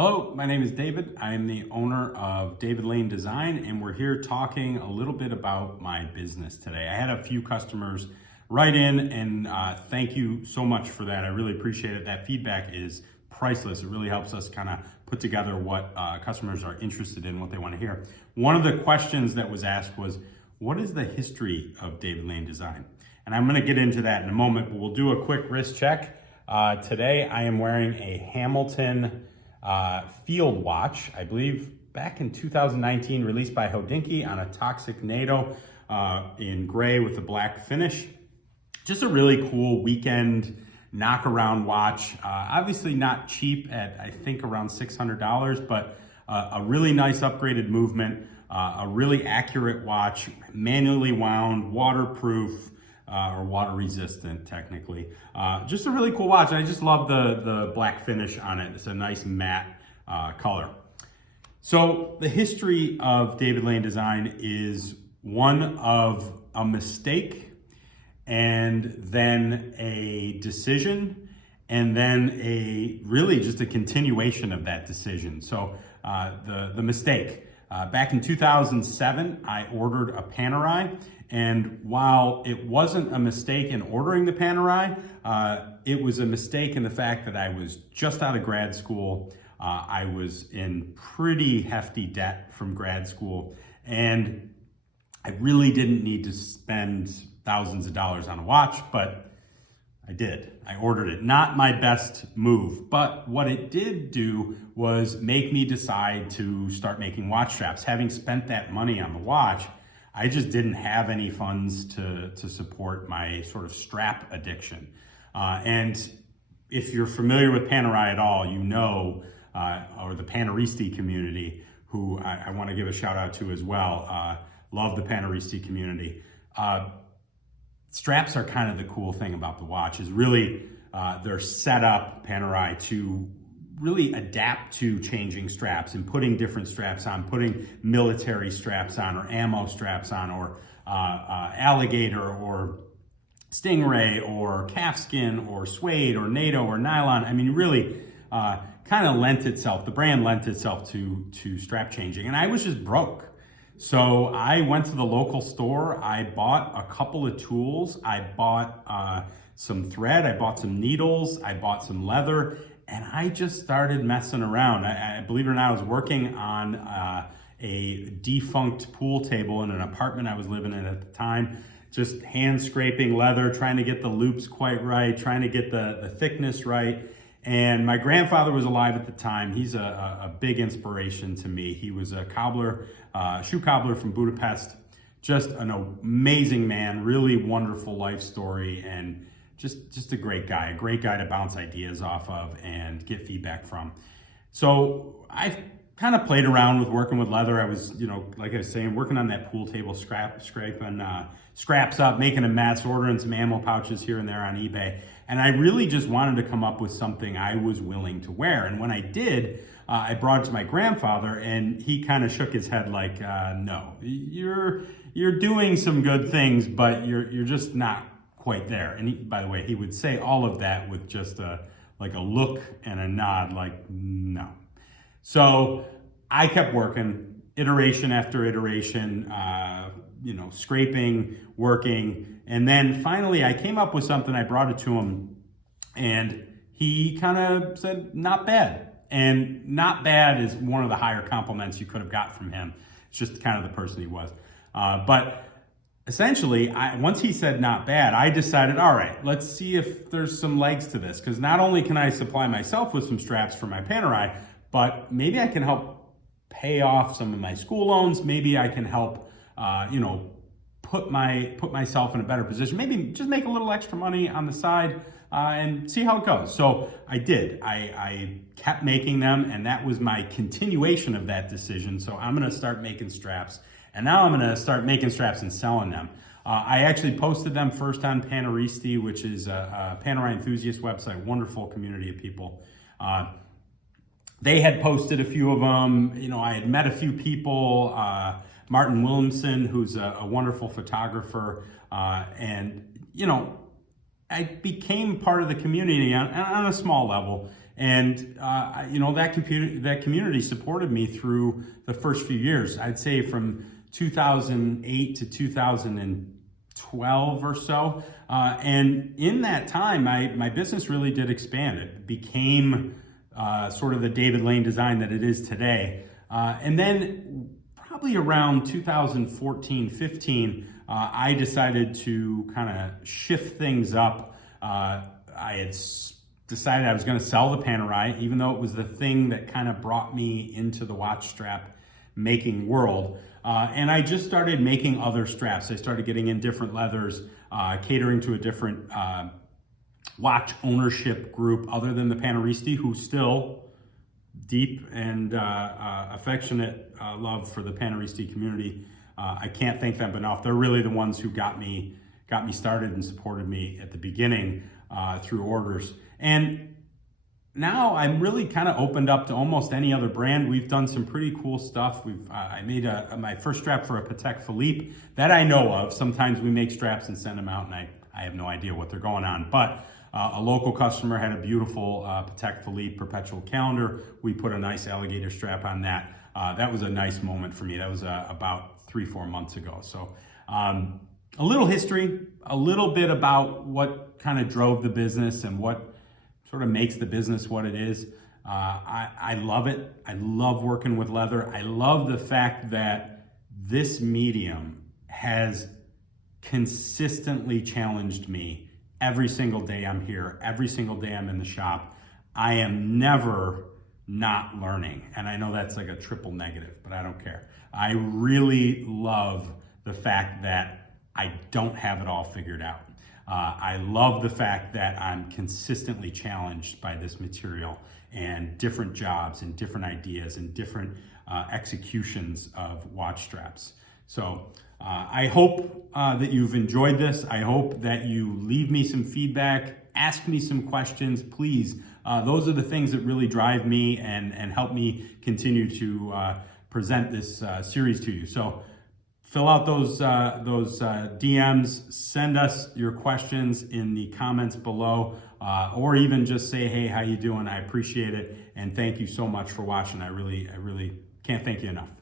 Hello, my name is David. I am the owner of David Lane Design, and we're here talking a little bit about my business today. I had a few customers write in, and thank you so much for that. I really appreciate it. That feedback is priceless. It really helps us kind of put together what customers are interested in, what they want to hear. One of the questions that was asked was, what is the history of David Lane Design? And I'm going to get into that in a moment, but we'll do a quick wrist check. Today I am wearing a Hamilton field watch, I believe back in 2019, released by Hodinkee on a Toxic NATO in gray with a black finish. Just a really cool weekend knock around watch. Obviously not cheap at I think around $600, but a really nice upgraded movement, a really accurate watch, manually wound, waterproof, or water resistant technically. Just a really cool watch. I just love the black finish on it. It's a nice matte color. So the history of David Lane Design is one of a mistake and then a decision and then really just a continuation of that decision. So the mistake. Back in 2007, I ordered a Panerai, and while it wasn't a mistake in ordering the Panerai, it was a mistake in the fact that I was just out of grad school. I was in pretty hefty debt from grad school, and I really didn't need to spend thousands of dollars on a watch, but I did. I ordered it. Not my best move, but what it did do was make me decide to start making watch straps. Having spent that money on the watch, I just didn't have any funds to support my sort of strap addiction. And if you're familiar with Panerai at all, you know, or the Panaristi community, who I want to give a shout out to as well. Love the Panaristi community. Straps are kind of the cool thing about the watch, is really they're set up, Panerai, to really adapt to changing straps and putting different straps on, putting military straps on or ammo straps on or alligator or stingray or calfskin or suede or NATO or nylon. I mean, really kind of lent itself, the brand lent itself to strap changing. And I was just broke. So I went to the local store, I bought a couple of tools, I bought some thread, I bought some needles, I bought some leather, and I just started messing around. I believe it or not, I was working on a defunct pool table in an apartment I was living in at the time, just hand scraping leather, trying to get the loops quite right, trying to get the thickness right. And my grandfather was alive at the time. He's a big inspiration to me. He was a cobbler, shoe cobbler from Budapest. Just an amazing man, really wonderful life story, and just a great guy to bounce ideas off of and get feedback from. So I kind of played around with working with leather. I was, like I was saying, working on that pool table, scraping scraps up, making a mess, ordering some ammo pouches here and there on eBay. And I really just wanted to come up with something I was willing to wear. And when I did, I brought it to my grandfather, and he kind of shook his head like, no, you're doing some good things, but you're just not quite there. And he, by the way, he would say all of that with just like a look and a nod, like, no. So I kept working, iteration after iteration, scraping, working. And then finally I came up with something, I brought it to him, and he kind of said, not bad. And not bad is one of the higher compliments you could have got from him. It's just kind of the person he was. But essentially, once he said not bad, I decided, all right, let's see if there's some legs to this. Because not only can I supply myself with some straps for my Panerai, but maybe I can help pay off some of my school loans. Maybe I can help, put myself in a better position. Maybe just make a little extra money on the side and see how it goes. So I did. I kept making them, and that was my continuation of that decision. So I'm going to start making straps, and now I'm going to start making straps and selling them. I actually posted them first on Panaristi, which is a Panerai enthusiast website, wonderful community of people. They had posted a few of them. I had met a few people, Martin Williamson, who's a wonderful photographer. And I became part of the community on a small level. And that community supported me through the first few years. I'd say from 2008 to 2012 or so. And in that time, my business really did expand. It became sort of the David Lane design that it is today. And then probably around 2014, 15, I decided to kind of shift things up. I had decided I was going to sell the Panerai, even though it was the thing that kind of brought me into the watch strap making world. And I just started making other straps. I started getting in different leathers, catering to a different watch ownership group other than the Panaristi, who still deep and affectionate love for the Panaristi community. I can't thank them enough. They're really the ones who got me started and supported me at the beginning through orders. And now I'm really kind of opened up to almost any other brand. We've done some pretty cool stuff. I made my first strap for a Patek Philippe that I know of. Sometimes we make straps and send them out, and I have no idea what they're going on. But a local customer had a beautiful Patek Philippe perpetual calendar. We put a nice alligator strap on that. That was a nice moment for me. That was about 3-4 months ago. So a little history, a little bit about what kind of drove the business and what sort of makes the business what it is. I love it. I love working with leather. I love the fact that this medium has consistently challenged me every single day I'm here, every single day I'm in the shop. I am never not learning. And I know that's like a triple negative, but I don't care. I really love the fact that I don't have it all figured out. I love the fact that I'm consistently challenged by this material and different jobs and different ideas and different executions of watch straps. So I hope that you've enjoyed this. I hope that you leave me some feedback, ask me some questions, please. Those are the things that really drive me and help me continue to present this series to you. So fill out those DMs, send us your questions in the comments below, or even just say, hey, how you doing? I appreciate it. And thank you so much for watching. I really can't thank you enough.